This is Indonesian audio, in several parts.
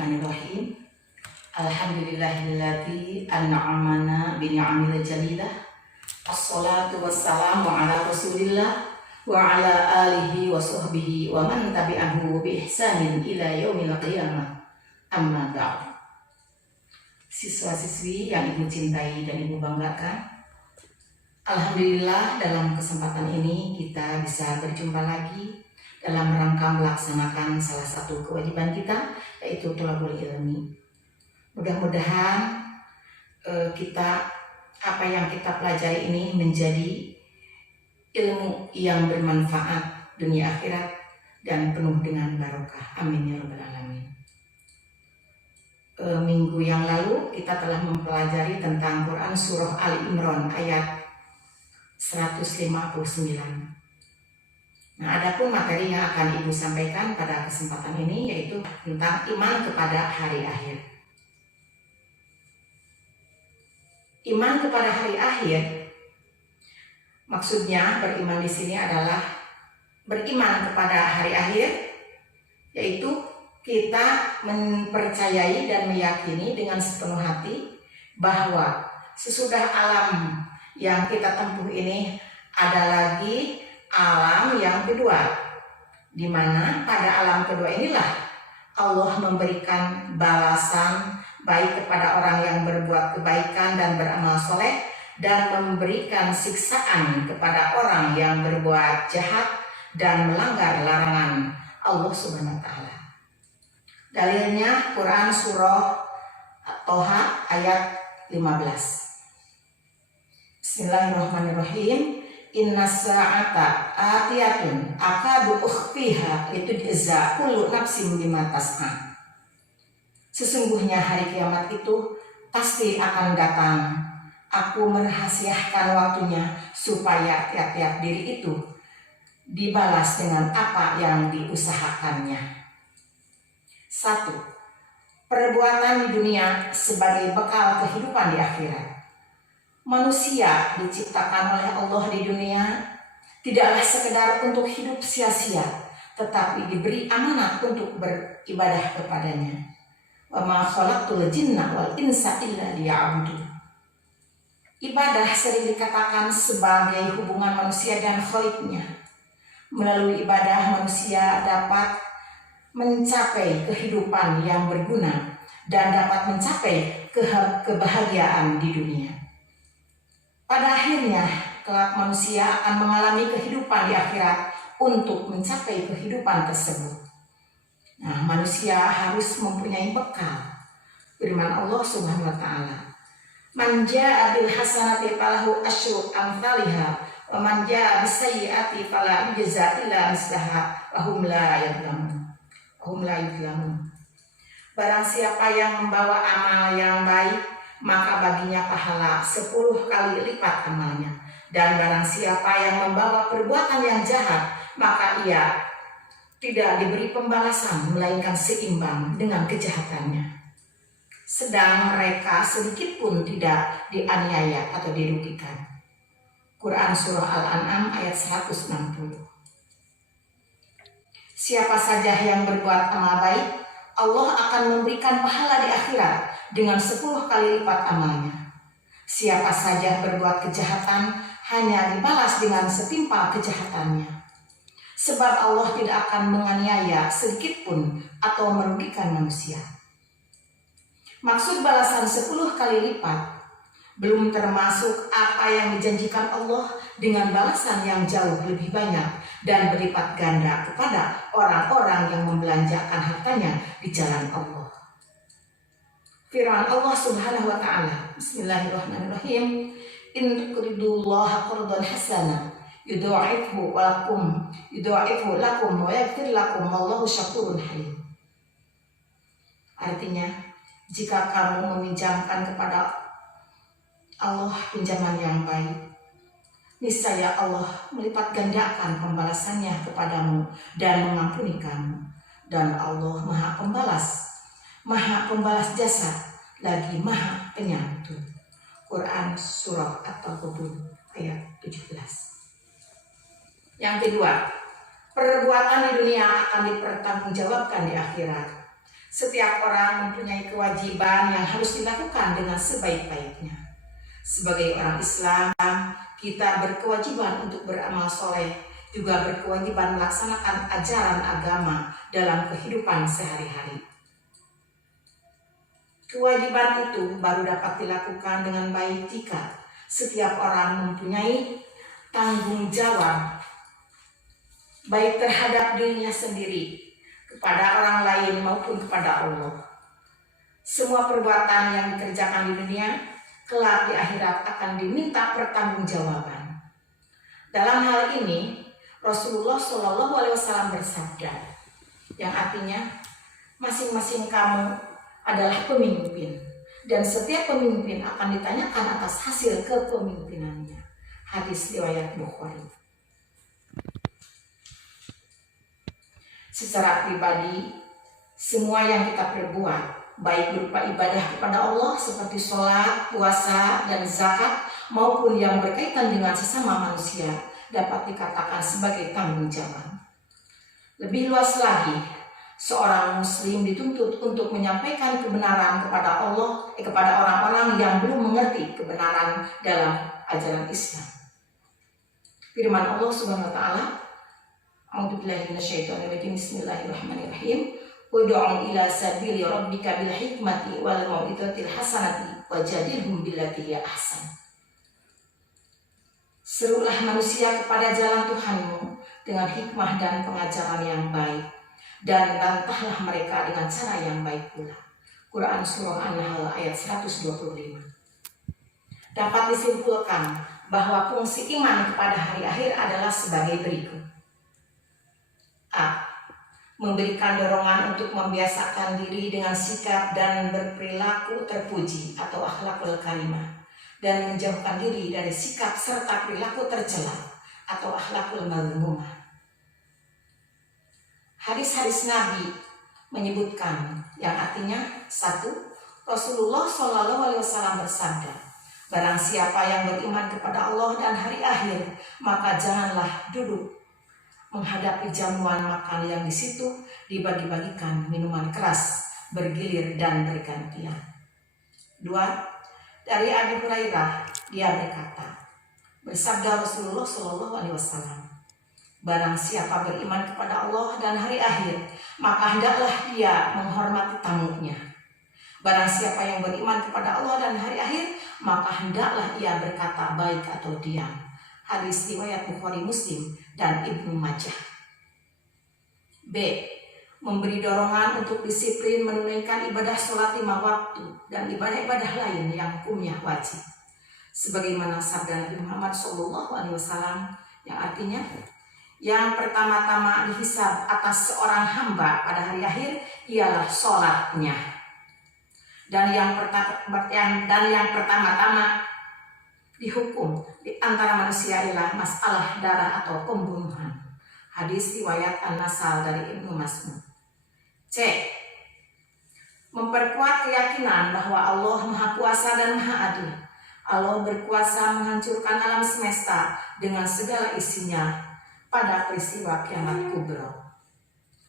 Bismillahirrahmanirrahim. Alhamdulillahilladzi an'amana bi ni'amil jalilah. Assalatu wassalamu ala Rasulillah wa ala alihi wa sahbihi wa man tabi'ahu bi ihsanin ila yaumil qiyamah. Amma ba'd. Siswa-siswi yang Ibu cintai dan Ibu banggakan, alhamdulillah dalam kesempatan ini kita bisa berjumpa lagi dalam rangka melaksanakan salah satu kewajiban kita, yaitu thalabul ilmi. Mudah-mudahan apa yang kita pelajari ini menjadi ilmu yang bermanfaat dunia akhirat dan penuh dengan barokah. Amin ya rabbal alamin. Minggu yang lalu kita telah mempelajari tentang Quran surah Ali Imran ayat 159. Nah, adapun materi yang akan Ibu sampaikan pada kesempatan ini yaitu tentang iman kepada hari akhir. Iman kepada hari akhir, maksudnya beriman di sini adalah beriman kepada hari akhir, yaitu kita mempercayai dan meyakini dengan sepenuh hati bahwa sesudah alam yang kita tempuh ini ada lagi alam yang kedua, di mana pada alam kedua inilah Allah memberikan balasan baik kepada orang yang berbuat kebaikan dan beramal soleh, dan memberikan siksaan kepada orang yang berbuat jahat dan melanggar larangan Allah Subhanahu wa Ta'ala. Dalilnya Quran surah Toha ayat 15. Bismillahirrahmanirrahim. Inna sa'ata atiyatun akadu ukhfiha litujza kullu nafsin bima tas'a. Sesungguhnya hari kiamat itu pasti akan datang. Aku merahasiakan waktunya supaya tiap-tiap diri itu dibalas dengan apa yang diusahakannya. 1. Perbuatan di dunia sebagai bekal kehidupan di akhirat. Manusia diciptakan oleh Allah di dunia tidaklah sekedar untuk hidup sia-sia, tetapi diberi amanat untuk beribadah kepadanya. Wa ma khalaqtul jinna wal insa illa liya'budun. Ibadah sering dikatakan sebagai hubungan manusia dan Khaliqnya. Melalui ibadah manusia dapat mencapai kehidupan yang berguna dan dapat mencapai kebahagiaan di dunia. Pada akhirnya, kelak manusia akan mengalami kehidupan di akhirat untuk mencapai kehidupan tersebut. Nah, manusia harus mempunyai bekal. Firman Allah Subhanahu wa Ta'ala, "Man jaa'a bil hasanati falahu asyru amsalha, wa man jaa'a bis sayyi'ati fala yujza illa mislaha wa hum la yuzlamun." Barang siapa yang membawa amal yang baik, maka baginya pahala 10 kali lipat amalnya. Dan barang siapa yang membawa perbuatan yang jahat, maka ia tidak diberi pembalasan, melainkan seimbang dengan kejahatannya. Sedang mereka sedikit pun tidak dianiaya atau dirugikan. Quran surah Al-An'am ayat 160. Siapa saja yang berbuat amal baik, Allah akan memberikan pahala di akhirat dengan 10 kali lipat amalnya. Siapa saja berbuat kejahatan, hanya dibalas dengan setimpal kejahatannya. Sebab Allah tidak akan menganiaya sedikit pun atau merugikan manusia. Maksud balasan 10 kali lipat belum termasuk apa yang dijanjikan Allah dengan balasan yang jauh lebih banyak dan berlipat ganda kepada orang-orang yang membelanjakan hartanya di jalan Allah. Firman Allah Subhanahu wa Ta'ala, Bismillahirrahmanirrahim, "In tuqridullaha qardan hasana yudha'ifhu lakum wa yaghfir lakum wallahu syakurun halim." Artinya, jika kamu meminjamkan kepada Allah pinjaman yang baik, niscaya Allah melipat gandakan pembalasannya kepadamu dan mengampuni kamu. Dan Allah Maha Pembalas jasa, lagi Maha Penyantun. Quran surah At-Taghabun ayat 17. Yang kedua, perbuatan di dunia akan dipertanggungjawabkan di akhirat. Setiap orang mempunyai kewajiban yang harus dilakukan dengan sebaik-baiknya. Sebagai orang Islam, kita berkewajiban untuk beramal soleh, juga berkewajiban melaksanakan ajaran agama dalam kehidupan sehari-hari. Kewajiban itu baru dapat dilakukan dengan baik jika setiap orang mempunyai tanggung jawab, baik terhadap dirinya sendiri, kepada orang lain maupun kepada Allah. Semua perbuatan yang dikerjakan di dunia, kelak di akhirat akan diminta pertanggungjawaban. Dalam hal ini, Rasulullah SAW bersabda, yang artinya masing-masing kamu adalah pemimpin, dan setiap pemimpin akan ditanyakan atas hasil kepemimpinannya. Hadis riwayat Bukhari. Secara pribadi, semua yang kita perbuat, baik berupa ibadah kepada Allah seperti sholat, puasa, dan zakat, maupun yang berkaitan dengan sesama manusia, dapat dikatakan sebagai tanggung jawab. Lebih luas lagi, seorang muslim dituntut untuk menyampaikan kebenaran kepada Allah, kepada orang-orang yang belum mengerti kebenaran dalam ajaran Islam. Firman Allah Subhanahu wa taala, A'udzubillahi minasyaitonirrajim. Bismillahirrahmanirrahim. Ud'u ila sabili rabbika bil hikmati wal mau'izatil hasanati wajadilhum billati hiya ahsan. Serulah manusia kepada jalan Tuhanmu dengan hikmah dan pengajaran yang baik, dan bantahlah mereka dengan cara yang baik pula. Quran Surah An-Nahl ayat 125. Dapat disimpulkan bahwa fungsi iman kepada hari akhir adalah sebagai berikut. A. Memberikan dorongan untuk membiasakan diri dengan sikap dan berperilaku terpuji atau akhlakul karimah, dan menjauhkan diri dari sikap serta perilaku tercela atau akhlakul mazmumah. Hadis-hadis Nabi menyebutkan, yang artinya 1. Rasulullah SAW bersabda, barang siapa yang beriman kepada Allah dan hari akhir, maka janganlah duduk menghadapi jamuan makan yang di situ dibagi-bagikan minuman keras, bergilir dan bergantian. 2. Dari Abi Hurairah, dia berkata, bersabda Rasulullah SAW, barang siapa beriman kepada Allah dan hari akhir, maka hendaklah dia menghormati tamunya. Barang siapa yang beriman kepada Allah dan hari akhir, maka hendaklah ia berkata baik atau diam. Hadis riwayat Bukhari, Muslim, dan Ibnu Majah. B. Memberi dorongan untuk disiplin menunaikan ibadah sholat 5 waktu dan ibadah-ibadah lain yang hukumnya wajib. Sebagaimana sabda Nabi Muhammad SAW, yang artinya, yang pertama-tama dihisab atas seorang hamba pada hari akhir ialah sholatnya. Dan yang pertama-tama dihukum di antara manusia ialah masalah darah atau pembunuhan. Hadis riwayat An-Nasal dari Ibnu Mas'ud. C. Memperkuat keyakinan bahwa Allah Maha Kuasa dan Maha Adil. Allah berkuasa menghancurkan alam semesta dengan segala isinya pada peristiwa kiamat kubra.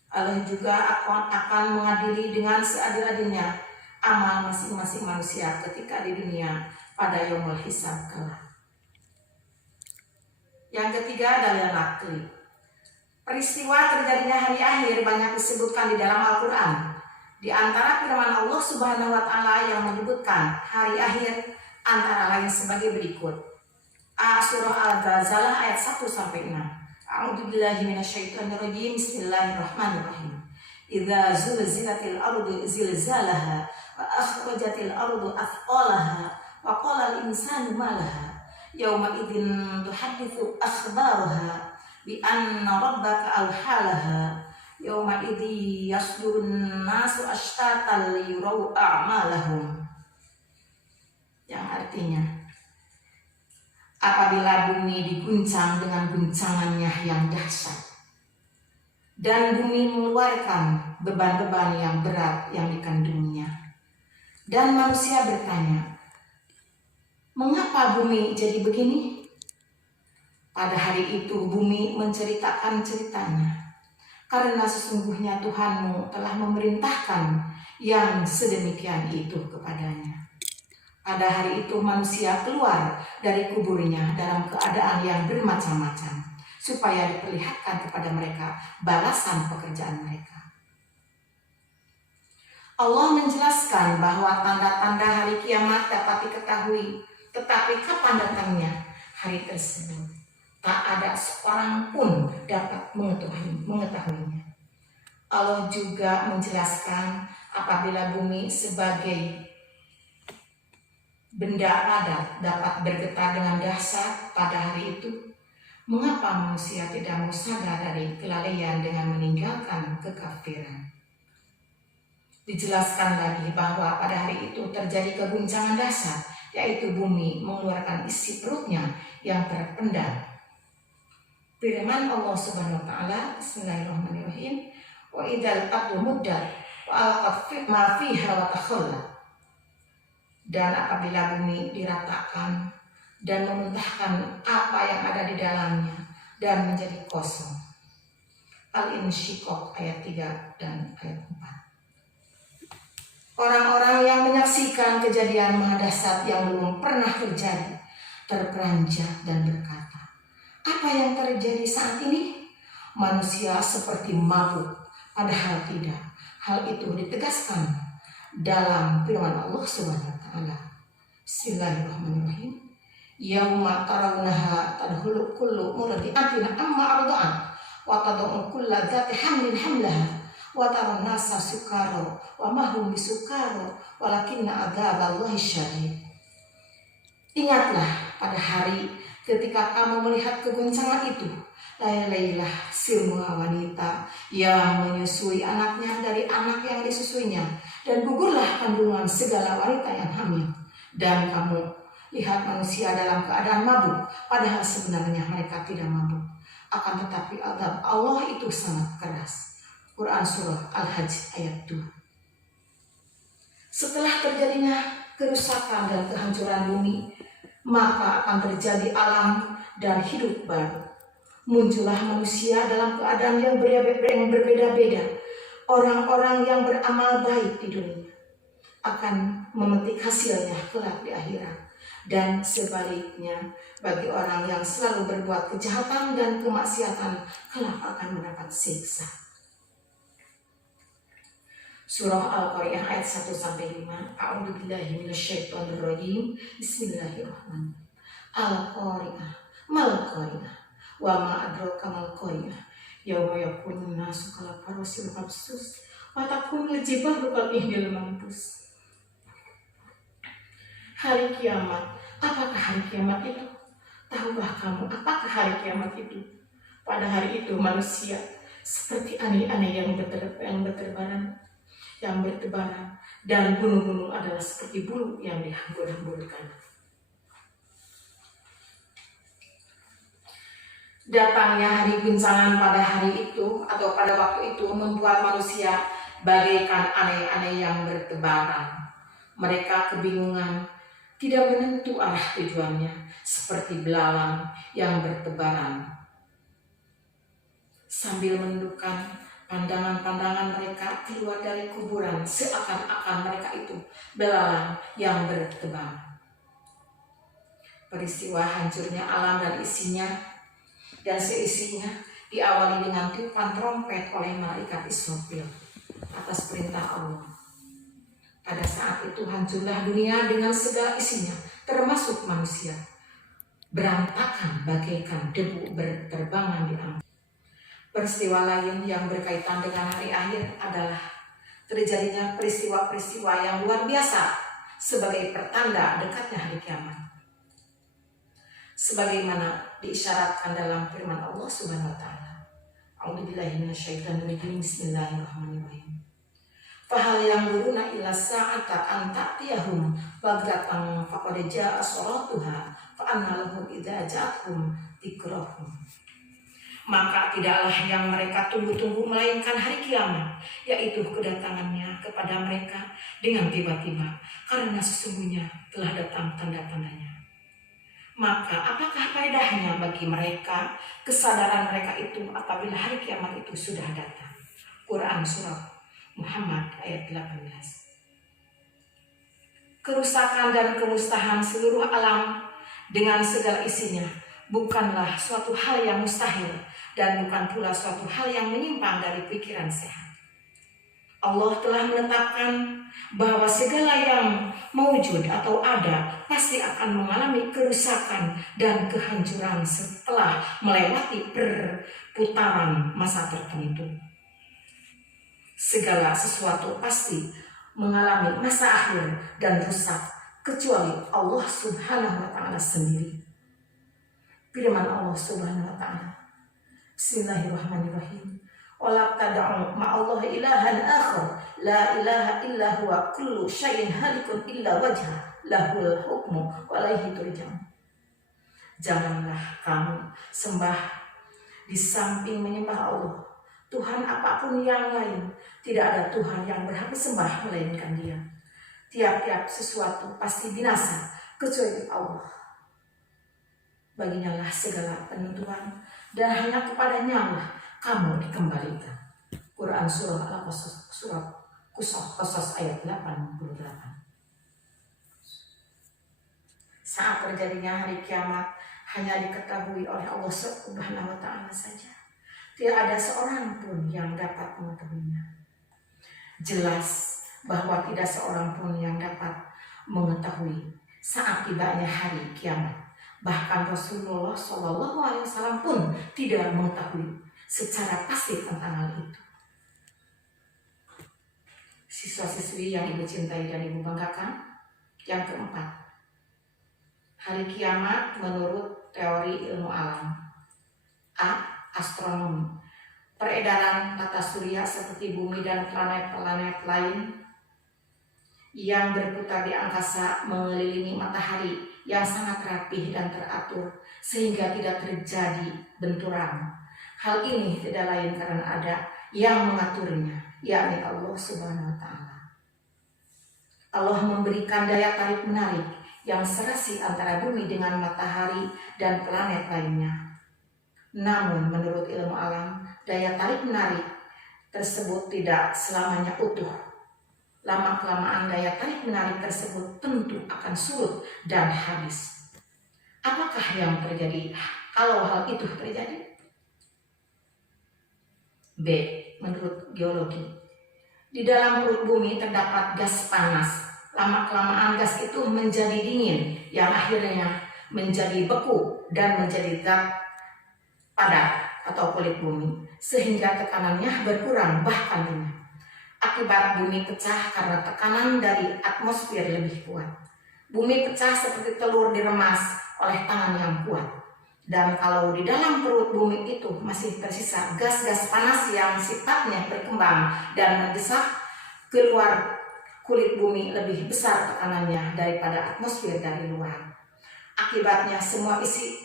Allah juga akan mengadili dengan seadil-adilnya amal masing-masing manusia ketika di dunia pada yaumul hisab kelak. Yang ketiga, dalil nakli. Peristiwa terjadinya hari akhir banyak disebutkan di dalam Al-Quran. Di antara firman Allah Subhanahu wa taala yang menyebutkan hari akhir antara lain sebagai berikut. Surah Al-Ghazalah ayat 1-6. A'udzubillahi minasyaitonirrajim. Bismillahirrahmanirrahim. Idza zulzilatil ardu zilzalaha wa akhrajatil ardu athqalaha wa qala al-insanu ma laha yauma idzin tuhadditsu akhbaraha bi anna rabbaka awhalaha yauma idzi yasdurun nasu ashtatan liyurau a'malahum. Yang artinya, apabila bumi diguncang dengan guncangannya yang dahsyat dan bumi mengeluarkan beban-beban yang berat yang dikandungnya, dan manusia bertanya, mengapa bumi jadi begini? Pada hari itu bumi menceritakan ceritanya, karena sesungguhnya Tuhanmu telah memerintahkan yang sedemikian itu kepadanya. Pada hari itu manusia keluar dari kuburnya dalam keadaan yang bermacam-macam, supaya diperlihatkan kepada mereka balasan pekerjaan mereka. Allah menjelaskan bahwa tanda-tanda hari kiamat dapat diketahui, tetapi kapan datangnya hari tersebut, tak ada seorang pun dapat mengetahuinya. Allah juga menjelaskan apabila bumi sebagai benda padat dapat bergetar dengan dahsyat pada hari itu, mengapa manusia tidak mau sadar dari kelalaian dengan meninggalkan kekafiran? Dijelaskan lagi bahwa pada hari itu terjadi keguncangan dahsyat, yaitu bumi mengeluarkan isi perutnya yang terpendam. Firman Allah Subhanahu wa taala, Bismillahirrahmanirrahim, wa idzal ardu muddat wa alqat ma fiha wa takhallat. Dan apabila bumi diratakan dan memuntahkan apa yang ada di dalamnya dan menjadi kosong. Al-Insyiqaq ayat 3 dan ayat 4. Orang-orang yang menyaksikan kejadian maha dahsyat yang belum pernah terjadi terperanjat dan berkata, apa yang terjadi saat ini? Manusia seperti mabuk, padahal tidak. Hal itu ditegaskan dalam firman Allah Subhanahu wa taala. Bismillahirrahmanirrahim. Yauma tarawunaha tadkhulu kullu murdi'atin amma arda'at wa tad'u kullu dzati hamlin hamlaha wa taran nasa sukara wa ma hum bisukara walakinna adzaballahi syadid. Ingatlah pada hari ketika kamu melihat kegoncangan itu, layailah semua wanita yang menyusui anaknya dari anak yang disusuinya, dan gugurlah kandungan segala wanita yang hamil. Dan kamu lihat manusia dalam keadaan mabuk, padahal sebenarnya mereka tidak mabuk. Akan tetapi azab Allah itu sangat keras. Quran Surah Al-Hajj ayat 2. Setelah terjadinya kerusakan dan kehancuran bumi, maka akan terjadi alam dan hidup baru. Muncullah manusia dalam keadaan yang berbeda-beda. Orang-orang yang beramal baik di dunia akan memetik hasilnya kelak di akhirat. Dan sebaliknya, bagi orang yang selalu berbuat kejahatan dan kemaksiatan, kelak akan mendapat siksa. Surah Al-Qari'ah ayat 1-5. A'udzubillahi minasyaitonirrajim. Bismillahirrahmanirrahim. Al-Qari'ah, mal Qari'ah, wa ma adraka mal Qari'ah. Yauma yakunun nasu kal farasil mabsus, wa takunul jibalu kal ihnil manfus. Hari kiamat. Apakah hari kiamat itu? Tahukah kamu apakah hari kiamat itu? Pada hari itu manusia seperti aneh-aneh yang berterbangan, dan gunung-gunung adalah seperti bulu yang dihambur-hamburkan. Datangnya hari guncangan pada hari itu atau pada waktu itu membuat manusia bagaikan aneh-aneh yang bertebaran. Mereka kebingungan, tidak menentu arah tujuannya, seperti belalang yang bertebaran. Sambil menundukkan pandangan-pandangan mereka keluar dari kuburan, seakan-akan mereka itu belalang yang bertebaran. Peristiwa hancurnya alam dan isinya dan seisinya diawali dengan tiupan trompet oleh malaikat Israfil atas perintah Allah. Pada saat itu hancurlah dunia dengan segala isinya, termasuk manusia, berantakan bagaikan debu berterbangan di angkasa. Peristiwa lain yang berkaitan dengan hari akhir adalah terjadinya peristiwa-peristiwa yang luar biasa sebagai pertanda dekatnya hari kiamat. Sebagaimana diisyaratkan dalam firman Allah Subhanahu wa taala. A'udzubillahi minasyaitonirrajim. Bismillahirrahmanirrahim. Fahal yanzuruna illa sa'ata an ta'tiyahum baghtatan faqad jaa'a sholatuha fa anna lahum idza ja'atuhum dzikrahum. Maka tidaklah yang mereka tunggu-tunggu melainkan hari kiamat, yaitu kedatangannya kepada mereka dengan tiba-tiba, karena sesungguhnya telah datang tanda-tandanya. Maka apakah faedahnya bagi mereka kesadaran mereka itu apabila hari kiamat itu sudah datang? Quran Surat Muhammad ayat 18. Kerusakan dan kemusnahan seluruh alam dengan segala isinya bukanlah suatu hal yang mustahil dan bukan pula suatu hal yang menyimpang dari pikiran sehat. Allah telah menetapkan bahwa segala yang mewujud atau ada pasti akan mengalami kerusakan dan kehancuran setelah melewati perputaran masa tertentu. Segala sesuatu pasti mengalami masa akhir dan rusak kecuali Allah Subhanahu wa Ta'ala sendiri. Firman Allah Subhanahu wa Ta'ala, Bismillahirrahmanirrahim. Wala tad'u ma'allahi ilahan akhar la ilaha illa huwa kullu syai'in halikun illa wajha lahul hukmu wa ilaihi turja'un. Janganlah kamu sembah di samping menyembah Allah Tuhan apapun yang lain. Tidak ada Tuhan yang berhak disembah melainkan Dia. Tiap-tiap sesuatu pasti binasa kecuali Allah. Baginya lah segala penentuan dan hanya kepadanya lah kamu dikembalikan. Quran Surah Al-Qasas Surat Qasas ayat 88. Saat terjadinya hari kiamat hanya diketahui oleh Allah Subhanahu wa Ta'ala saja. Tidak ada seorang pun yang dapat mengetahuinya. Jelas bahwa tidak seorang pun yang dapat mengetahui saat tibanya hari kiamat. Bahkan Rasulullah SAW pun tidak mengetahui secara pasti tentang hal itu. Siswa-siswi yang ibu cintai dan ibu banggakan, yang keempat, hari kiamat menurut teori ilmu alam. Astronomi. Peredaran tata surya seperti bumi dan planet-planet lain yang berputar di angkasa mengelilingi matahari yang sangat rapih dan teratur sehingga tidak terjadi benturan. Hal ini tidak lain karena ada yang mengaturnya, yakni Allah Subhanahu wa Ta'ala. Allah memberikan daya tarik menarik yang serasi antara bumi dengan matahari dan planet lainnya. Namun menurut ilmu alam, daya tarik menarik tersebut tidak selamanya utuh. Lama-kelamaan daya tarik menarik tersebut tentu akan surut dan habis. Apakah yang terjadi kalau hal itu terjadi? B. Menurut geologi, di dalam perut bumi terdapat gas panas. Lama-kelamaan gas itu menjadi dingin yang akhirnya menjadi beku dan menjadi zat padat atau kulit bumi sehingga tekanannya berkurang bahkan lenyap. Akibat bumi pecah karena tekanan dari atmosfer lebih kuat. Bumi pecah seperti telur diremas oleh tangan yang kuat. Dan kalau di dalam perut bumi itu masih tersisa gas-gas panas yang sifatnya berkembang dan mendesak keluar kulit bumi lebih besar tekanannya daripada atmosfer dari luar. Akibatnya semua isi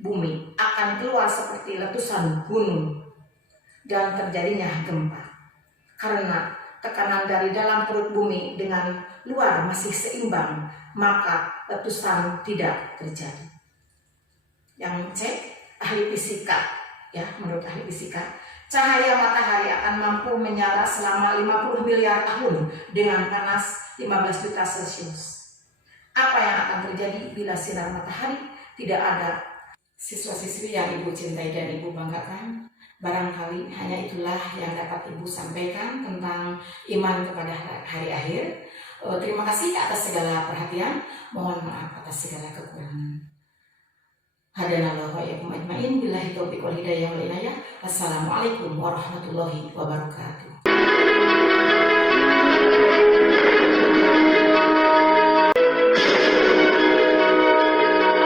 bumi akan keluar seperti letusan gunung dan terjadinya gempa. Karena tekanan dari dalam perut bumi dengan luar masih seimbang, maka letusan tidak terjadi. Yang C, ahli fisika, menurut ahli fisika, cahaya matahari akan mampu menyala selama 50 miliar tahun dengan panas 15 juta Celcius. Apa yang akan terjadi bila sinar matahari tidak ada? Siswa-siswi yang ibu cintai dan ibu banggakan, barangkali hanya itulah yang dapat ibu sampaikan tentang iman kepada hari akhir. Terima kasih atas segala perhatian, mohon maaf atas segala kekurangan. Hadanallahu wa iyyakum ajmain, billahi taufiq wal hidayah wal inayah. Wassalamualaikum warahmatullahi wabarakatuh.